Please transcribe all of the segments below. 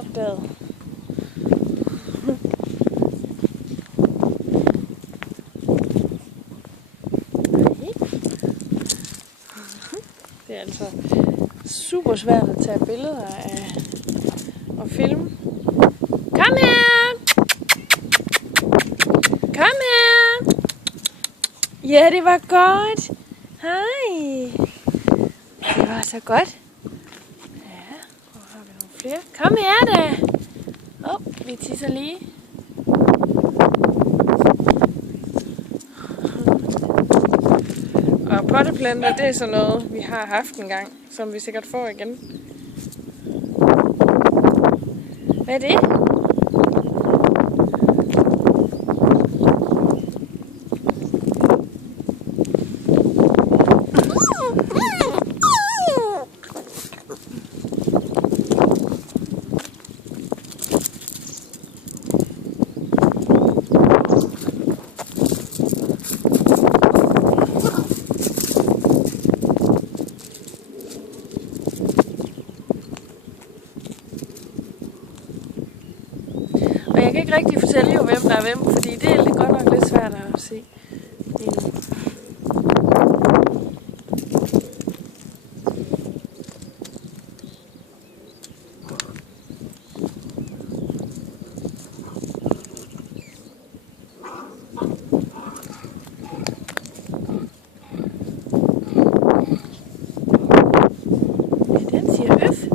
opdaget. Det er altså super svært at tage billeder af og filme. Kom her! Kom her! Ja, det var godt. Hej. Det var så godt. Ja, og har vi nogle flere. Kom her da. Vi tisser lige. Og potteplanter, det er sådan noget, vi har haft en gang, som vi sikkert får igen. Hvad er det? Og jeg kan ikke rigtig fortælle jo, hvem der er hvem, fordi det er godt nok lidt svært at se. Ja, den siger øf.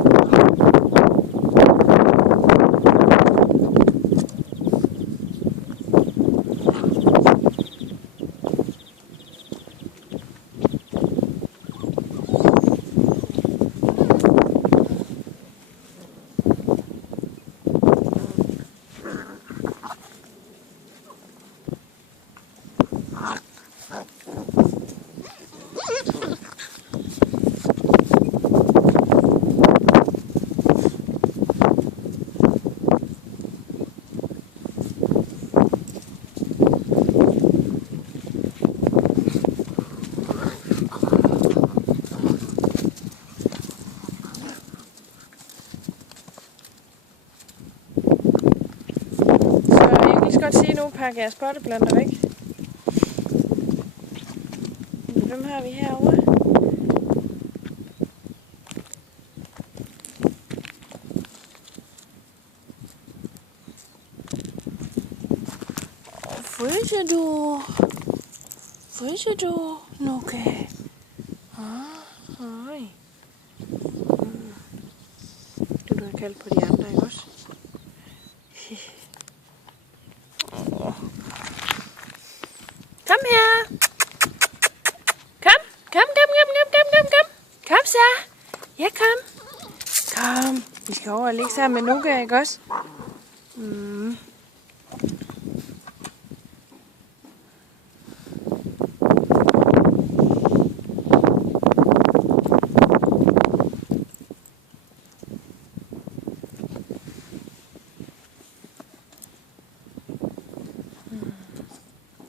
Godt sige, nu pakker jeg spotteplanter væk. Hvem har vi herovre? Fryser du? Fryser du? Okay. Hej. Du har kaldt på de andre, ikke også? Kom her. Kom. Kom så. Ja, kom. Kom. Vi skal over og ligge sammen med Nuka, ikke også?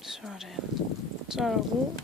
Sådan. Så er der ro.